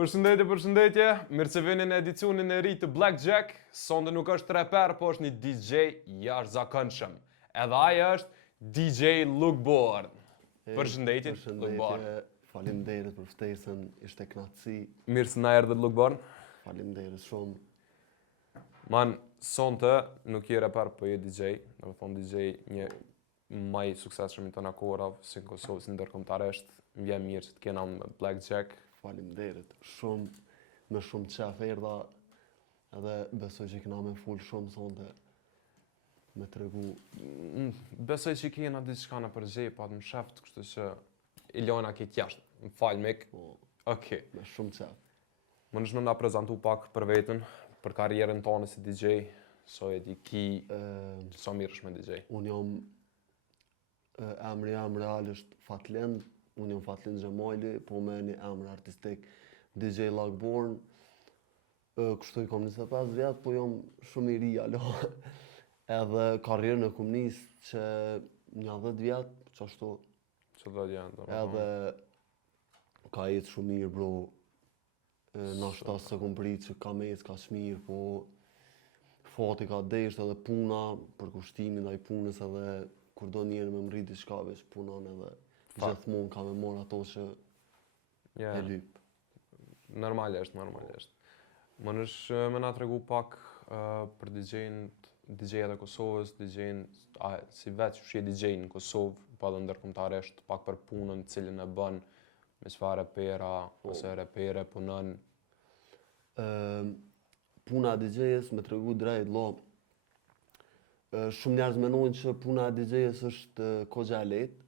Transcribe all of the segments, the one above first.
Përshëndetje, mirë se vini në edicionin e ri të Blackjack. Sonde nuk është reper, po është një DJ jashtëzakonshëm. Edhe ai është DJ Lookborn. Përshëndetje, Lookborn. Faleminderit për ftesën, ishte kënaqësi. Mirë se na erdhët Lookborn. Faleminderit shumë. Man, sonte nuk je reper, po je DJ. Do të thonë DJ një më i suksesshëm i tonë kohërave, si në Kosovë, si ndërkombëtarisht. Më vjen mirë që të kena në Blackjack. Faleminderit. Me shumë qef erdha edhe besoj që kena me full shumë sonte me tregu. Besoj që kena diçka në përgjej, pa të më sheft, kështu që Ilona ke jashtë. Më fal Mik. Okej. Me shumë qef. Më nëshme na prezentu pak për veten, për karrierën tonë si DJ, so e di ki, sa mirë është me DJ. Unë jam emri real është Fatlend. Unë jam Fatlend Xhamali, po me një emër artistik DJ Lookborn. Kështu i kam 25 vjet, po jam shumë i ri alo. Edhe karrierën e kom nis që një 10 vjet, çashtu. Që do janë. Edhe ka jetë shumë mirë bro. Nashta se kom prit që ka mes ka shmirë, po fati ka desht edhe puna për kushtimin ndaj punës edhe kur do njerë me mrit diçka veç punon edhe gjithmonë ka me morë ato që e lyp. Normalisht. Më nësh me na tregu pak për DJ-et e Kosovës, si vetë që je DJ në Kosovë, pa dhe ndërkombëtarisht, pak për punën cilën e bën, me çfarë repera ose repere punon. Puna e DJ-s me tregu drejt lo. Shumë njerëz mendojnë që puna e DJ-s është kogja e lehtë.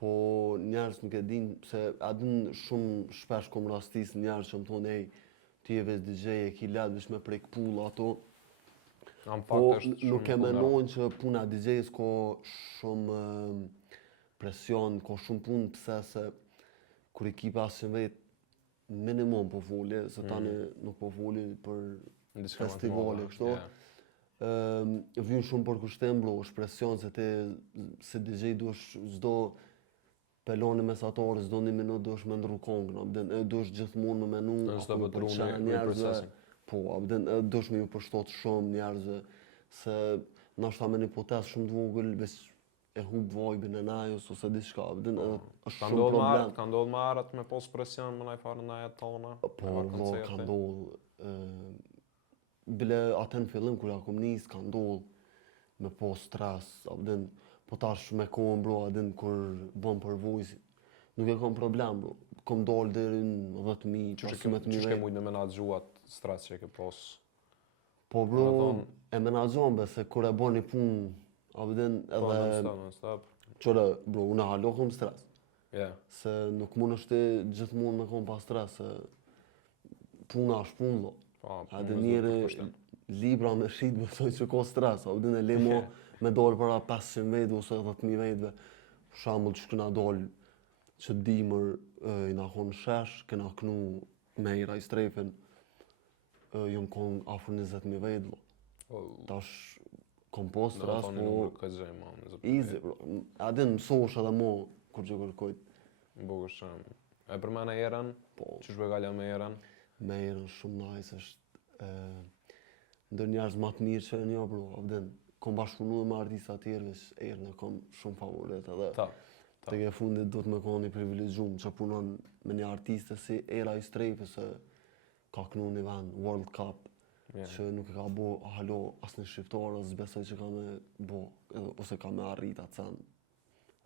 Po njerëz nuk e din se a din shumë shpesh kom rastis njerëz që më thonë ej, ti je veç DJ e ki lehtë veç me prek pull ato. Po nuk e mendojnë që puna e DJ-s ka shumë presion, ka shumë punë, pse se kur ekipa asë vet minimum po foli, se tani nuk po foli për festivale kështu. Vjen shumë për kushtim bro, është presion se ti se DJ duhesh çdo peloni mesator, çdo një minutë duhesh me ndru kongën, duhesh gjithmonë me menu, apo për çfarë njerëzve. Po, duhesh me ju përshtot shumë njerëzve, se nashta me një potesë shumë të vogël, veç e hub vibe-in e najës ose diçka, është shumë problem. Ka ndodhë marrët me pos presion më najfarë në jetë tona? Po, ka ndodhë. Bile atë në fillim, kur ja kom nis, ka ndodhë me pos stres, po tash me kohën bro, kur bëm përvojë, nuk e kom problem bro. Kom dalë deri në 10.000, 15.000. Që shke mujtë me menaxhuat stres që e ke pos? Po bro, e menaxhon se kur e bën një punë, edhe qëre, bro, unë halo kom stres. Se nuk mund është gjithmonë me kom pa stres, se puna është punë, lo. Edhe njëri libra me shqit besoj që ka stres, e le mo me dollë para 500 vetë ose 10.000 vetëve. Shambull që këna dollë që dimër i na konë shesh, këna kënu me i raj strefin, jom konë afur 20.000 vetë, lo. Tash kompost stres, po easy, bro. Adin mësosh edhe mo kur që kërkojt. Bukë shumë. E për me në erën, që shbe galja me erën? Me erën shumë nice është ndër njerëz ma të mirë që e një, bro. Kom bashkëpunu me artista tjerë, veç erën e kom shumë favorit edhe të ke fundit do të me koni privilegjum që punon me një artiste si Era i Strejfe se ka knu një vend World Cup që nuk e ka bo halo asë një shqiptar, asë besoj që ka me bo, ose ka me arrit atë sen.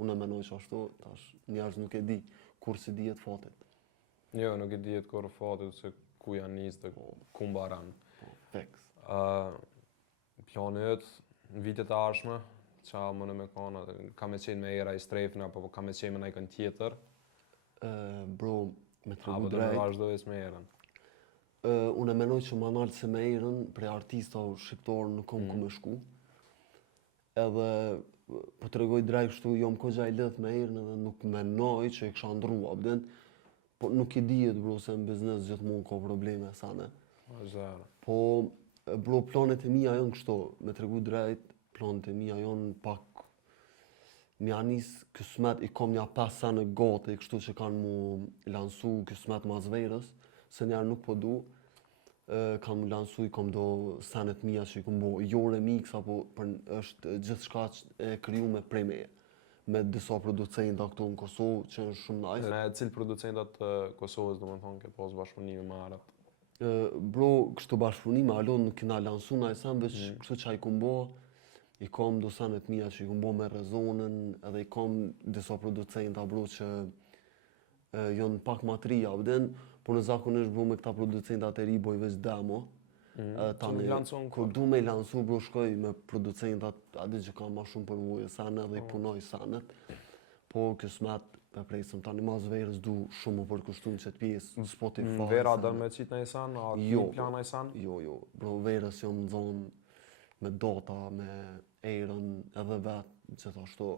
Unë e menoj që ashtu, tash njerëz nuk e di kur si dihet fatit. Jo, nuk e dihet kur fatit, se ku janë njës dhe ku mbaran. Fix. Planet, në vitet e arshme, qa më në me kona, ka me qenë me Era i Strejfin, apo ka me qenë me najkën tjetër? Bro, me të regu drejt. Apo do me vazhdojës me Erën? Unë e menoj që më naltë se me Erën, prej artista o shqiptarë nuk kom ku me shku. Edhe, po të regoj drejt kështu, jom kogja i lidh me Erën edhe nuk menoj që i kësha ndru, po nuk i dihet bro se në biznes gjithmonë ka probleme sane. Po, bro, planet e mija janë kështu, me të regu drejt, planet e mija janë pak mja nis kësmet, i kom nja 5 sene gati, kështu që kanë mu lansu kësmet mas verës, se njerë nuk po du, kam lansu i kom do sanet mija që i kom bo, jo remix, apo është gjithë shka e kriju me prej meje. Me disa producenta këtu në Kosovë që është shumë nice. Me cilë producentat të Kosovës, do më thonë, ke pas bashkëpunime më herët? Bro, kështu bashkëpunime, alo nuk kena lansu na e sam, veç kështu që i kom bo, i kom do sanet mija që i kom bo me rezonën, edhe i kom disa producenta, bro, që janë pak matria, vden, por në zakonisht bro me këta producentat e ri boj veç demo. Tani, kur du me i lansu, bro, shkoj me producentat, adi që kam ma shumë përvojë sanet dhe i punoj sanet, po kësmet e presëm tani mas verës du shumë më përkushtun qëtë pjesë, Spotify. Vera dërë me qitë në i san, a ti plana i san? Jo, bro, verës jam në zonë me data, me erën edhe vetë, gjithashtu,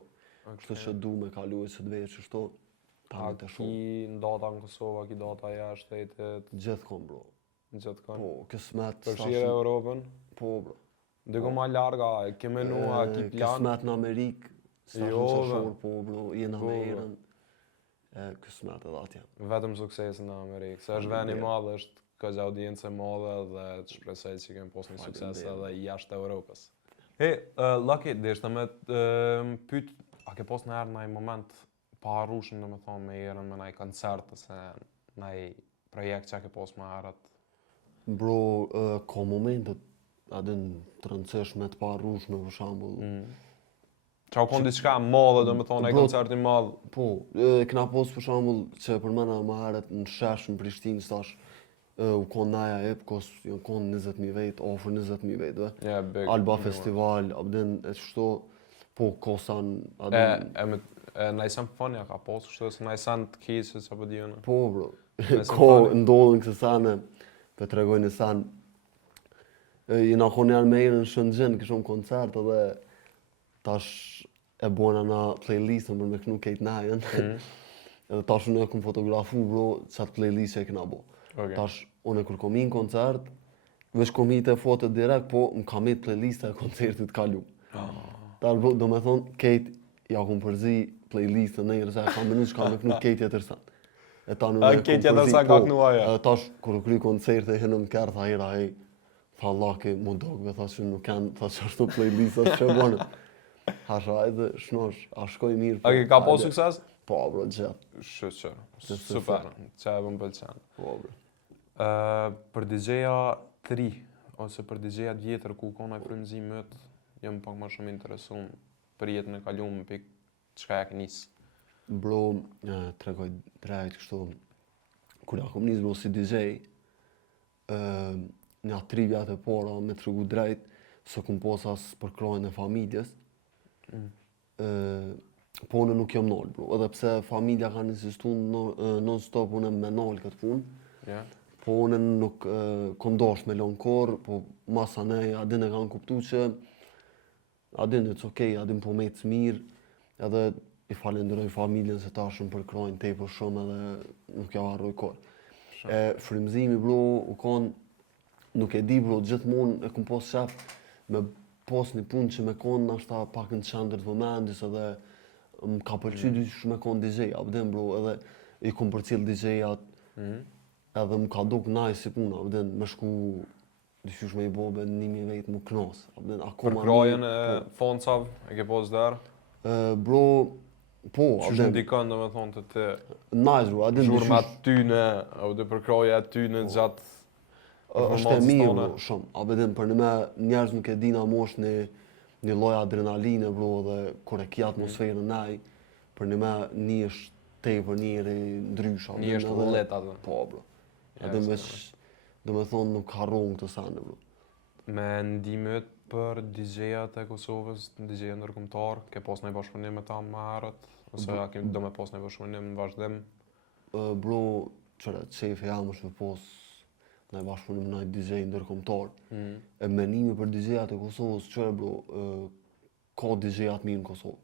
kështu që du me kalu e qëtë verë që shto, A ki në data në Kosovë, a ki data jashtë shtetit? Gjithë kom, bro. Gjithë kom? Po, kësmet... Përshire Europën? Po, bro. Diko ma larga, ke menu, a ki plan? Kësmet në Amerikë, stashën qashor, po, bro, jena me erën. Kësmet edhe atje. Vetëm suksesin në Amerikë, se është veni madhe, është këgja audiencë madhe dhe të shpresoj që kemë pos një sukses edhe jashtë Europës. Lucky, deshte me pyt, a ke pos në erë në i moment pa arrushën, do me thonë, me erën, me nëj koncert, ose nëj projekt që ke pos më herët? Bro, ka momentet, adin të rëndësishme të pa arrushme, për shambull. Qa u konë diçka madhe, do me thonë, e koncertin madhe? Po, këna pos për shambull që për mëna më herët në shesh në Prishtinë, stash, u konë naja Epkos, janë konë 20.000 vetë, ofër 20.000 vetë, Alba Festival, abden e qështo, po, kosan, adin... Na i sen pëfonja ka posë kështu, se na i sen të kisë që për djene? Po, bro. Ko ndodhën këse sane, për të regojnë e sanë. Jena konë janë me irë në Shëngjën, këshom koncert, edhe tash e bona na playlistën për me kënu kejtë najën. Edhe tash unë e këmë fotografu, bro, qatë playlist që e këna bo. Tash unë e kur kom i në koncert, veç kom i të fotet direkt, po më kam i playlista e koncertit kalu. Tash, bro, do me thonë, kejtë, ja kom përzi playlistën në njërës e kam menu që kam e kënu kejtja tërsan. Kejtja tërsan ka kënu aja? Tash, kërë kry koncerte, hënë më kërë, tha hera, hej, tha laki, mu dogve, tha që nuk kanë, tha që ashtu playlistat që bënë. Hasha, edhe shnosh, a shkoj mirë. A ka po sukses? Po, bro, gjithë. Shqyr, super, që e bëm pëlqen. Po, bro. Për DJ-a 3, ose për DJ-a vjetër ku kona i frymëzimit, jam pak më shumë interesum për jetën e kaluar pikë çka ja ke nis. Bro, tregoj drejt kështu. Kur ja kom nis bro si DJ, në 3 vjet e para me tregu drejt se kum pos as për krojën e familjes. Po unë nuk jam nol, bro. Edhe pse familja kanë insistuar non stop unë me nol këtë punë. Po unë nuk kom dosh me lon korr, po masa ne adin e kanë kuptuar që adin it's okay, adin po me të mirë, edhe i falenderoj familjen se tashën për krojnë tepër shumë edhe nuk ja harroj kohë. Frymëzimi bro, u konë, nuk e di bro, gjithmonë e kum pos shef me pos një punë që me konë nashta pak në qendër të vëmendjes edhe më ka pëlqy dyqysh me konë DJ, abden bro, edhe i kum përcjell DJ-at, edhe më ka duk nice si puna, abden me shku dyqysh me i bobe 1.000 vetë më knos. Për krojën e Foncav, e ke pos der? Bro, po, që shumë dikën do me thonë të të nice bro, adin zhurmat tyne, au dhe për kroja tyne gjatë është e mirë bro, shumë. Abedin për në me njerëz nuk e dina mosh një loj adrenaline bro dhe kur e ki atmosferën naj, për në me një është tepër njëri ndrysha. Një është vullet atë. Po bro. Adin veç, do me thonë nuk harron këtë sane bro. Me ndimet për DJ-at e Kosovës, DJ-at ndërkombëtar, ke pas ndonjë bashkëpunim me ta më herët, ose a ke do me pas ndonjë bashkëpunim në vazhdim? Bro, çfarë çefi jam është me pas ndonjë bashkëpunim me një DJ ndërkombëtar. E menimi për DJ-at e Kosovës, çfarë bro, ka DJ-at mirë në Kosovë.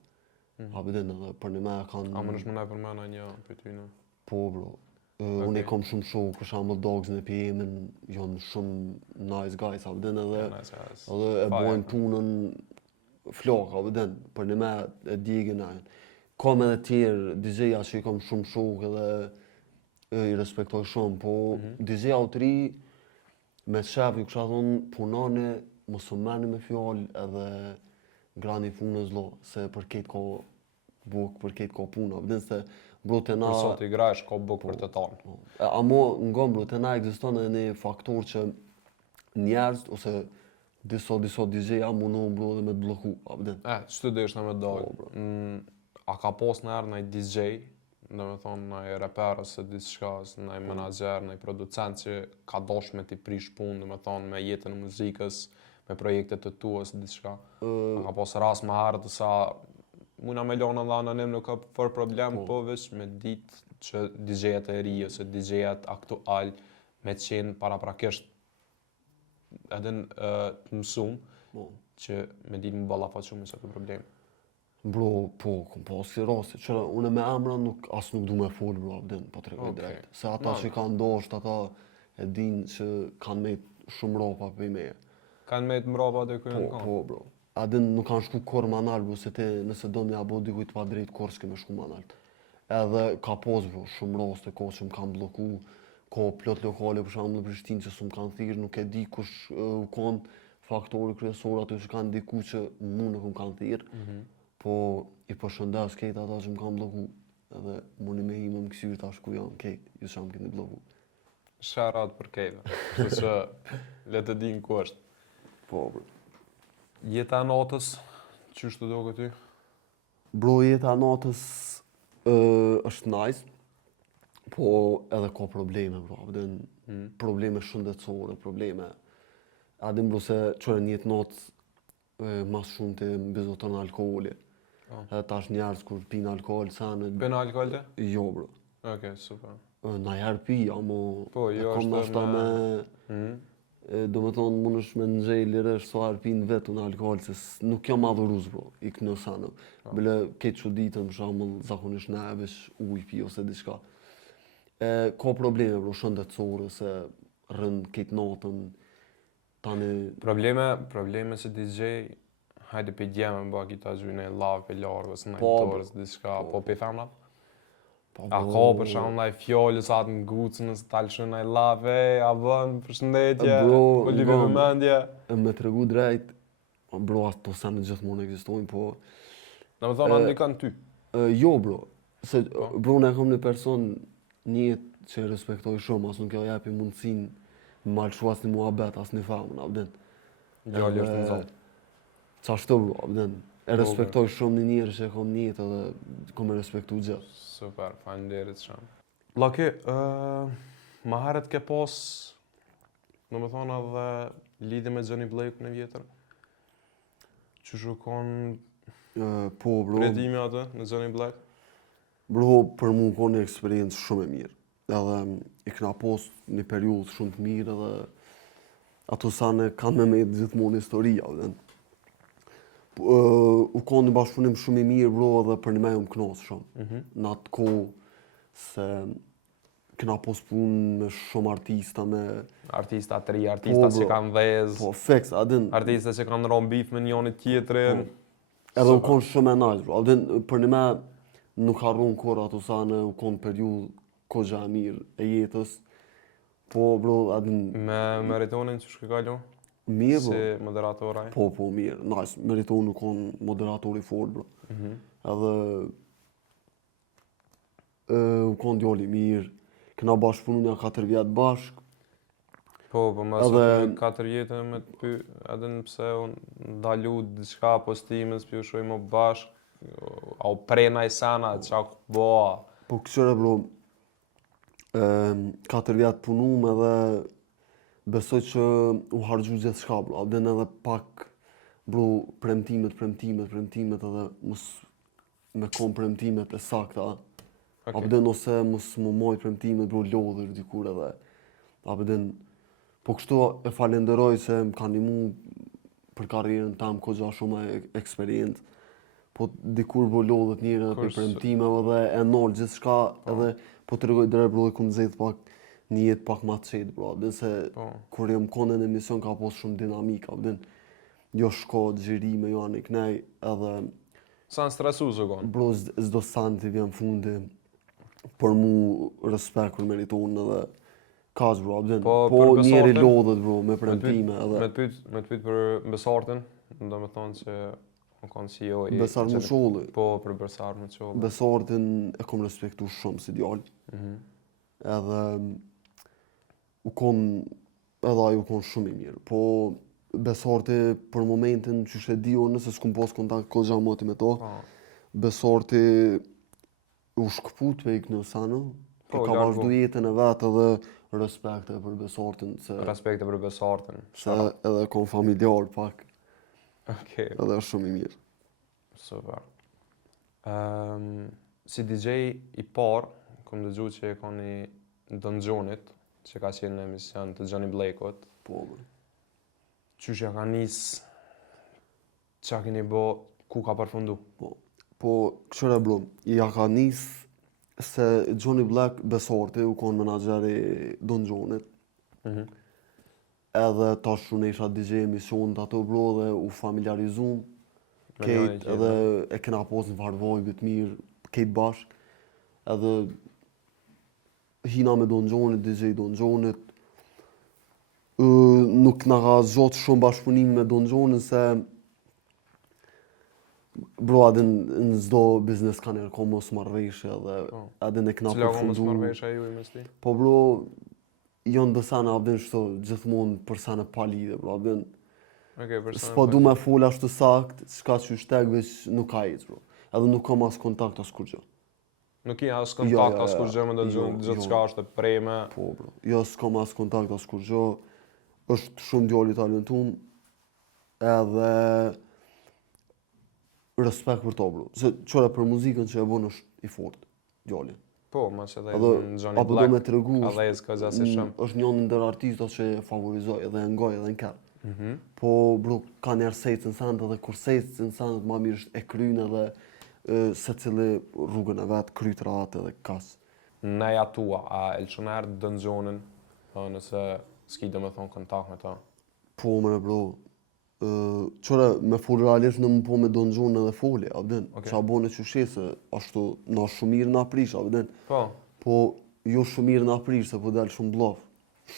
Abedin edhe për në me kanë... A më nësh më ne përmena një për tyne? Po bro. Unë e kom shumë show, për shembull Dogs në PM-in janë shumë nice guys, abedin edhe e bojnë punën flok, abedin, për në me e djegin ajën. Kom edhe tjerë DJ-a që i kom shumë show edhe i respektoj shumë, po DJ autori me shef ju kisha thonë punone, mos u merrni me fjalë edhe grani punën zlo, se për këtë ko buk, për këtë ko puna, vden se bro te na Për sot i grash, ka buk për të tanë. amo ngon bro te na ekziston edhe një faktor që njerëz ose disa DJ-a mundon bro dhe me të blloku, a vden. Që të desh në me Po, dalë? bro. A ka pas në erë nëj DJ, do me thonë nëj reper ose diçka, ose nëj menager, nëj producent që ka dosh me t'i prish punë, do me thonë me jetën e muzikës, me projektet të tu ose diçka. A ka pas rast më herë të sa muna me lona dhe anonim nuk ka fër problem, po veç me ditë që DJ-et e ri ose DJ-et aktual me qenë paraprakisht edhe të mësum Po. që me ditë më ballafaqu me sa të problem. Bro, po, kom pas si rasti, qëra, une me emra as nuk du me fol, bro, abden, po të regoj Okej. drejt. Se ata që kanë dosht, ata e din që kanë me shumë ropa për i meje. Kanë me të mrapa dhe Po, kërën kanë. po, bro. Adin nuk kanë shku kur manal, bro, se te nëse do me abo dikujt pa drejt kur s'ke me shku manal. Edhe ka pos, bro, shumë raste, ko që më kanë bloku, ko plot lokale, për shembull në Prishtinë që s'm kanë thirr, nuk e di kush u konë faktori kryesor aty që kanë diku që mu nuk më kanë thirr. Po i përshëndes kejt ata që më kanë bloku, edhe muni me ime më kësyrë tash ku janë kejt, ju që më keni bloku. Sharat për kejve, që që le të din ku është. Po, bro. Jeta e natës, qështë të do këty? Bro, jeta natës është nice, po edhe ka probleme, bro. Vden probleme shëndetësore, probleme. Adin, bro, se qërë një jetë natë mas shumë të mbezoton alkoholi. Edhe tash njerëz kur pinë alkohol, sa në... Pena alkoholte? Jo, bro. Okej, super. Na herë pi, amo... Po, jo e kom është nashta me- do me thonë, mund është me nëgjej liresh, so herë pinë vetë në alkohol, se nuk jam madhuruz, bro, i kënë sanë. Bile ketë që ditën, për shambull, zakonisht ne vesh uj pi ose diçka. Ka probleme, bro, shëndetësore, se rënë ketë natën, tani... Probleme që DJ, hajde pe djeme më baki ta gjujnë e lavë pe largës, në Po, torës, diçka, po pe femnat? Po, A ka për shumë naj fjollës atë në gucën, nësë talë shumë naj lave, a vën, përshëndetje, Bro, po libe ngon. vëmendje. Me të regu drejt, bro, ato sene gjithmonë ekzistojnë, po... Në më thonë, anë ndikan ty. Jo, bro, se bro, ne kom një person njët që e respektoj shumë, as nuk jo jepi mundësin më malëshu as një muhabet, as një famën, abden. Gjalli është në zonë. Qashtu, bro, abden. E respektoj shumë një njërë që e kom njët edhe kom e respektu gjithë. Super, faleminderit shumë. Laki, ma herët ke pas, në më thonë edhe lidhje me Johnny Blake në vjetër? Që shukon Po, bro, predimi atë në Johnny Blake? bro, për mu ko një eksperiencë shumë e mirë. Edhe i këna pas një periudhë shumë të mirë edhe ato sane kanë me gjithmonë historia, abden. U konë një bashkëpunim shumë i mirë, bro, edhe për një me më kënosë shumë. Në atë kohë se këna pos punë me shumë artista, me... Artista të ri, artista bro. që kanë dhez, Po, feks, adin... artista që kanë rënë bif me njëri tjetrin. Edhe u konë shumë e nice, bro. Adin, për një me nuk harron kur ato sane, u konë periudhë kogja e mirë e jetës. Po, bro, adin... Me meritonin që shke kalu, Mirë, bro. si moderatoraj. Po, mirë. Nice. Meriton nuk konë moderatori fort, bro. Edhe... u konë djali mirë. Këna bashkëpunu një 4 vjetë bashkë. Po, më Edhe- 4 jetën me të py, edhe nëpse unë ndalu diçka postimës, pju shoj më bashkë, au prena i sana, qa bëha. Po këqëre, bro, 4 vjetë punum edhe besoj që u hargju gjithë shka, bro. Abden edhe pak, bro, premtimet edhe mos me kom premtimet e sakta. Okay. Abden ose mos më moj premtimet, bro, lodhër dikur edhe. Abden, po kështu e falenderoj se më ka ndihmu për karrierën tam kogja shumë eksperiencë. Po dikur bro lodhet njëre për Kurs- premtimeve dhe e nol gjithçka edhe po të regoj drejt bro e kum zet pak një jetë pak ma të qetë bro. Abden se Po. kur jem kone në emision ka pos shumë dinamika. Abden jo shko, xhirime, jo anë i knej edhe Sa në stresu zë konë. bro zdo santi vjen fundi. për mu respekt për meriton edhe kaq bro, abden. Po, Po për njeri Besartin, lodhet bro me premtime edhe Me të pyet për Besartin, do me thonë që më kanë CEO i Besar Muçolli. Po, për Besar Muçolli. Besartin e kom respektu shumë si djalë. Mhm. Edhe u kon edhe ai u kon shumë i mirë. Po Besarti për momentin që e di unë nëse s'kum pas kontakt kohë moti me to, Po, Besarti u shkput pe Iknosano, Po, ka largu. vazhdu jetën e vetë edhe respekte për Besartin se respekte për Besartin. edhe kon familjar pak, Okej, edhe është shumë i mirë. super. Si DJ i parë, kom dëgju që e koni Don Gjonit, që ka qenë në emision të Johnny Blakeut. Po, bro. Qysh ja ka nis, qa keni bo, ku ka përfundu? Po, këshire bro, ja ka nis se Johnny Black Besarti u kon menaxheri Don Gjonit. Mhm. Edhe tash unë isha DJ emision të ato bro dhe u familiarizum Me njëri Kejt tjetrin. edhe e kena pas në varvojbë të mirë, kejt bashk. Edhe hina me Don Gjonit, DJ Don Gjonit. Nuk na ka zgjat shumë bashkëpunim me Don Gjonit se bro adin në çdo biznes ka njerë ka mos marrëveshje edhe Po. adin e kena Cila ka mos përfundu. marrëveshja ju i mes ti? Po bro, janë dësana abdin shto gjithmonë për sa në palide bro, abdin. Okej, për sa S'po du me full ashtu sakt, s'ka që shtek veç nuk ka ec bro. Edhe nuk kam as kontakt as kur gjë. Nuk i as Jo, kontakt, jo, as kur gjë me Don jo, Gjon, jo. gjithçka është e preme. Po bro, jo s'kam as kontakt as kur gjë. Është shumë djalë i talentum edhe respekt për to bro. Se çora për muzikën që e bën është i fortë, djali. Po, mas edhe Edhe në Johnny apo do me Black, tregu edhe e s'ka gjase shumë. është një ndër artistat që e favorizoj edhe e ngoj edhe në kërë. Mhm. Po bro, ka njerë sejtë në sanët edhe kur sejtë në sanët ma mirë është e krynë edhe se cili rrugën e vetë, krytë ratë edhe kas. Neja tua, a elçonar Don Gjonin, nëse s'ki do me thonë kontakt me ta? Po më bro, qëra me folë realisht në më po me Don Gjon edhe folje, abden. Okej. Qa bone që shese, ashtu na shumë mirë na prish, abden. Po, Po jo shumë mirë na prish, se po del shumë bllaf.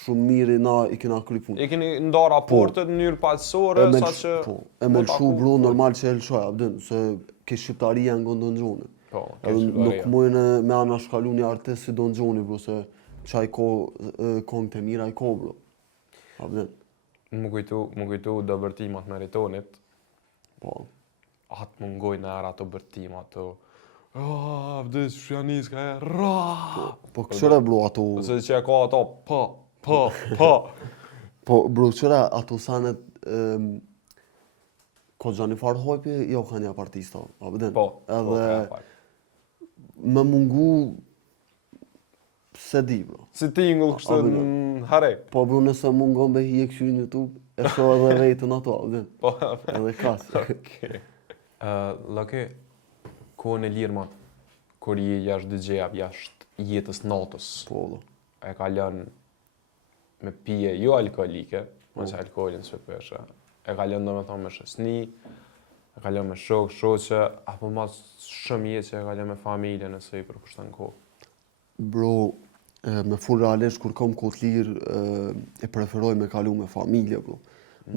Shumë mirë na i kena kry punë. i keni nda raportet në mënyrë paqësore, sa që... Po, e me po lëshu taku- bro normal që e lëshoj, abden, se ke shqiptaria në Don Gjonin. Po, Edhe nuk mujnë me ana shkalu një artist si Don Gjoni, bro, se qaj ko kongë të mira i ko, bro. Abden, Më kujtu do bërtimat meritonit, po. atë më ngoj në era ato bërtima, ato... vdes shjanis ka e ra! Po këshëra, bro, ato... Ose që e ka ato, po. Po, bro, këshëra, ato sanet... Ko gjani farë hojpje, jo ka një artista, abden. Po, Edhe me mungu... Se di, bro. si tingull kështë Abden. në hare. Po, bro, nëse mungon be hi e këshyri në YouTube, e shoh edhe vetën ato, abden. Po, Edhe kas. okej. Lake, kohën e lirë mat, kur je jashtë DJ-a, jashtë jetës natës, Po, bro. e ka lënë me pije jo alkoholike, mos alkoholin së pesha, e ka lënë do me thonë me shësni, e ka lënë me shoqe, apo mas shumë jetë që e ka lënë me familje nëse i përkushton kohë. Bro, me full realisht kur kom kohë të lirë, e preferoj me kalu me familje, bro.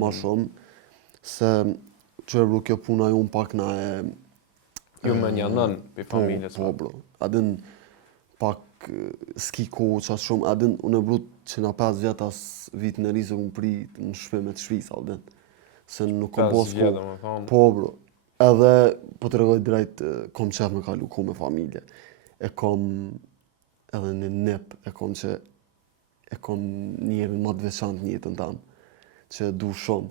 Ma shumë, se që bro kjo puna ju pak na e... Ju me një nën për familjes. Po, bro. Adin pak s'ki kohë qatë shumë, adin unë e bro që na 5 vjet as vitin e ri se unë prit në shpe me të shvisa, adin. Se nuk kom 5 bos vjetë, kohë. më thonë. Po, bro. Edhe, po të regoj drejt, kom qef me kalu kohë me familje. E kom edhe në nep, e kom njerën më të veçantë në jetën tamë, që du shumë.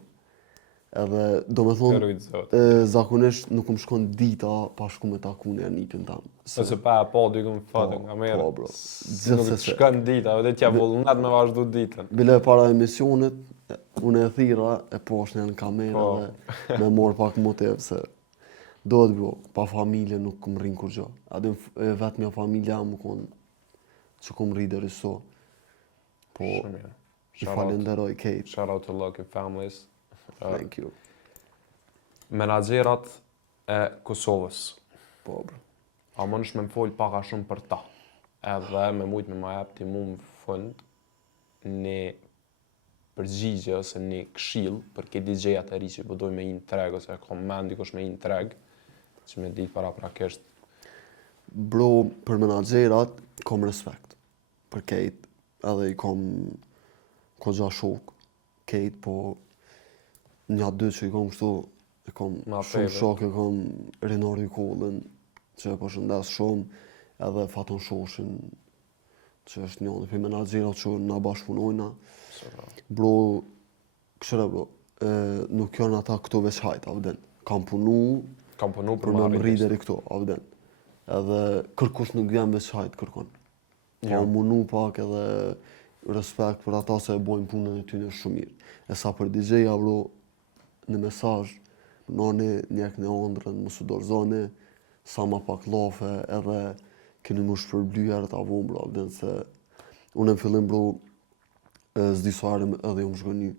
Edhe, do me thonë, Kërujtë zot. zakonisht nuk më shkon dita pa shku me taku në nipin tamë. Ose pa e po dy këmë fatë nga merë. Po, bro. Nuk të Gjithsesi. shkën dita, edhe t'ja vullnet me vazhdu ditën. Bile para emisionit, unë e thira, e poshtë në kamerë Po. dhe me morë pak motiv, se do të bro, pa familje nuk këm rrinë kur gjo. Adin vetë mja familja më konë që këm rri deri so. Po, Shumë mirë. i falenderoj kejt. Shout out to Lucky Families. Thank you. Menaxherat e Kosovës. Po, bro. A më nësh me më folë paka shumë për ta? edhe me mujt me ma jep ti mu në fund një përgjigje ose një këshill për këtë DJ-at e ri që përdoj me një treg ose kom mend dikush me një treg që me ditë paraprakisht. Bro, për menaxherat kom respekt për Kate, edhe i kom kogja shok Kate, po një dy që i kom kështu, e kom shumë shok, e kom Renori Kollën, që e përshëndes shumë, edhe Faton Shoshin, që është njëri për menaxherat që na bashkëpunojna. Bro, këshire bro, nuk janë ata këto veç hajt, avden. Kam punu për me rri deri këto, avden. Edhe kërkush nuk vjen veç hajt kërkon. Pa munu pak edhe respekt për ata se e bojnë punën e tyre shumë mirë. E sa për DJ-ja bro, në mesazh, nani njek në ëndrën, mos u dorëzoni, sa ma pak lafe, edhe keni më shpërblyerë të avon bro, avden se unë në fillim bro, s'di sarëm edhe ju më shkoni.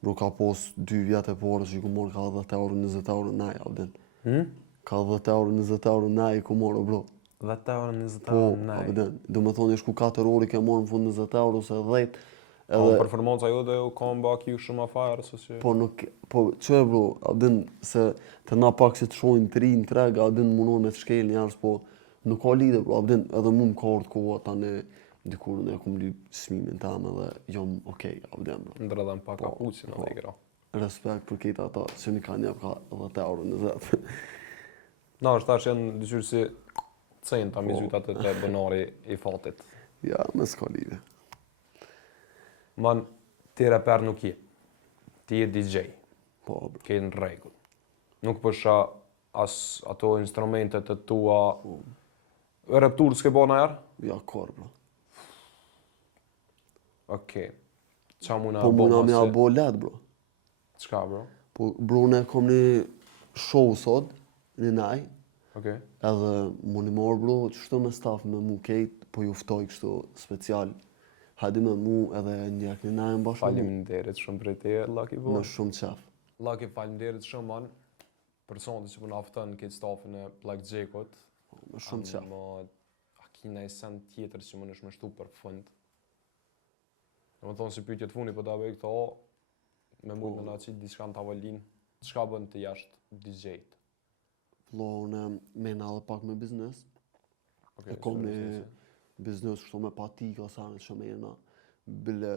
Bro, ka pos 2 vjetë e pare që i ku morë ka 10 euro, 20 euro naj, avden. Ka 10 euro, 20 euro naj i ku morë, bro. 10 euro, 20 euro naj. Po, avden. Do me thonë, shku 4 orë i ke morë në fund 20 euro, se 10. Po, performanca ju dhe ju kam baki ju shumë afarë, se që... Po, nuk, po, që bro, avden, se të na pak që të shojnë 3 në treg, avden munon me të shkel njerës, po, nuk ka lidhe, bro, avden, edhe mu më ka orët koha tani, dikur ne kom lyp smimin tam edhe jom okej, avden bro. Ndrëdhem pak kapucin edhe i gra. Respekt për këtë ata që mi kanë jep ka 10 euro 20. Na, është tash janë dyqyrë si cejnë ta mizujtat të bënari i fatit. Ja, me s'ka lidhe. Man, ti reper nuk je. Ti je DJ. Po, bro. Ke në rregull. Nuk përsha as ato instrumentet të tua... Reptur s'ke bo në erë? Ja, kor, bro. Okej. Qa muna po muna me a bo let, bro. Qka, bro? Po, bro, ne kom një show sot, një naj. Okej. Edhe mu një morë, bro, qështu me staf me mu kejt, po juftoj kështu special. Hajdi me mu edhe njek një naj në bashkë. Faleminderit shumë për te, Lucky Boy. Me shumë qef. Lucky, faleminderit shumë, man. Personat që përna aftën këtë stafin e Blackjackot. Me shumë qef. A kina i sen tjetër që më nëshme shtu për fund. Në më thonë si pyetje të funit, po da bëj këto, me mund me na qitë diçka në tavolin, çka bën të jashtë DJ-t? Vlo, unë mena edhe pak me biznes. Okay, e kom një biznes kështu me patika, sanet që mena. Bile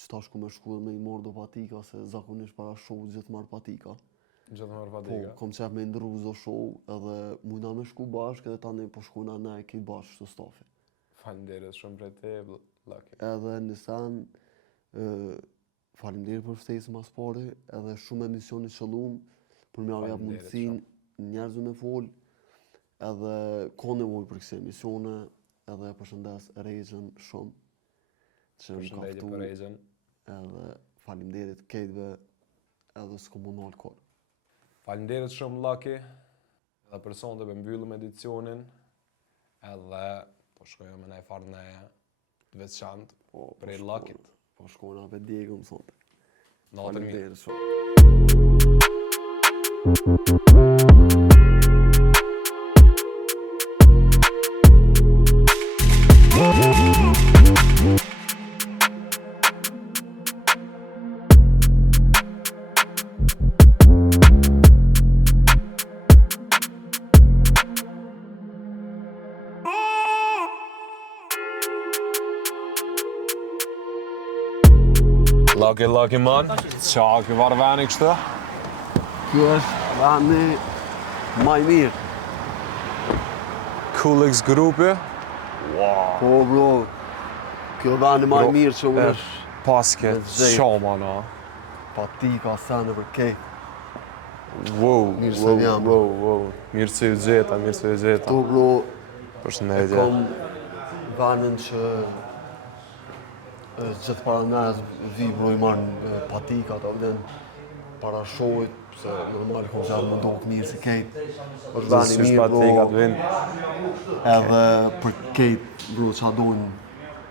që ta shku me shku dhe me i morë do patika, se zakonisht para show gjithë marë patika. Gjithë marë patika? Po, kom qef me ndru zdo show, edhe mujna me shku bashkë, edhe tani po shkuna ne e kitë bashkë të stafi. Faleminderit shumë për te, Lucky. Edhe në sen, faleminderit për ftesën mas pari, edhe shumë emisioni qëllum, për me avjap mundësin njerëzve me fol, edhe ka nevoj për këse emisione, edhe përshëndes Regjen shumë, që më kaftu, për Regjen. Edhe faleminderit kejtve, edhe s'ko mu nalë kërë. Faleminderit shumë, Lucky, edhe për sonde me mbyllëm edicionin, edhe po shkojë me nej farë neje të veçantë, prej Luckit. Po shkojnë apë Diego më sonte. Natën mirë. Faleminderit shumë. Lucky man, qa kë varë veni kështë? Kjo është veni maj mirë. Coolix grupi? Po bro, kjo veni maj mirë që unë është paske, qoma na. patika, sene për kejt. Wow, Mirë se vjam. wow. Mirë se ju gjeta, mirë se ju gjeta. To bro, Përshëndetje. kom venin që gjithë para njerëz vi bro i marrë patikat, avden para showit, se normal kom qërë më ndokë mirë si kejt. është veni mirë bro, edhe për kejt bro qa dojnë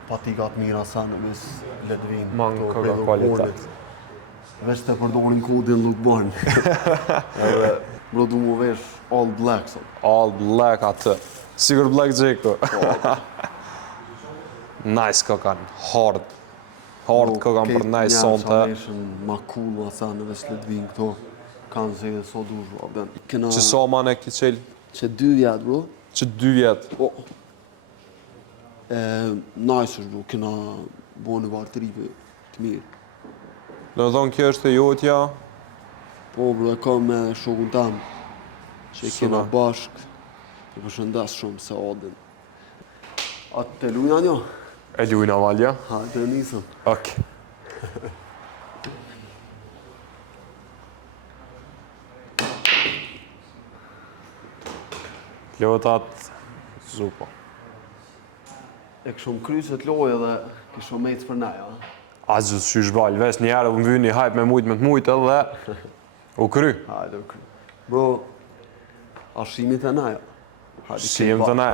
patikat mira sanë, mis letë vinë. Mangë ka kvalitet. Veç të përdorin kodin nuk banë. Edhe bro du mu vesh all black sot. All black atë. Sigur Blackjack. Nice këkan, hard. Hard këkan për nice sonte. Njerë ma cool, ma thane, veç le t'vinë këto. Kanë zhe dhe so dush, bro. Që sa ma ne këti qelë? Që 2 vjetë, bro. Që 2 vjetë? Po. Nice është, bro. Kena bo në vartërive të mirë. Në thonë kjo është e jotja? Po, bro, e kam me shokun tamë. Që kena bashkë. E përshëndes shumë se odin. Atë të lujna njo? E lujna valja? Ha, të nisëm. Ok. Lotat, zupo. E këshom kryset lojë dhe këshom mejtë për nej, a? A gjithë shysh balj, ves njerë u më vyni hajp me mujt me të mujt edhe u kry. Hajde, u kry. Bro, a shimit e nej, a? Shim të ne.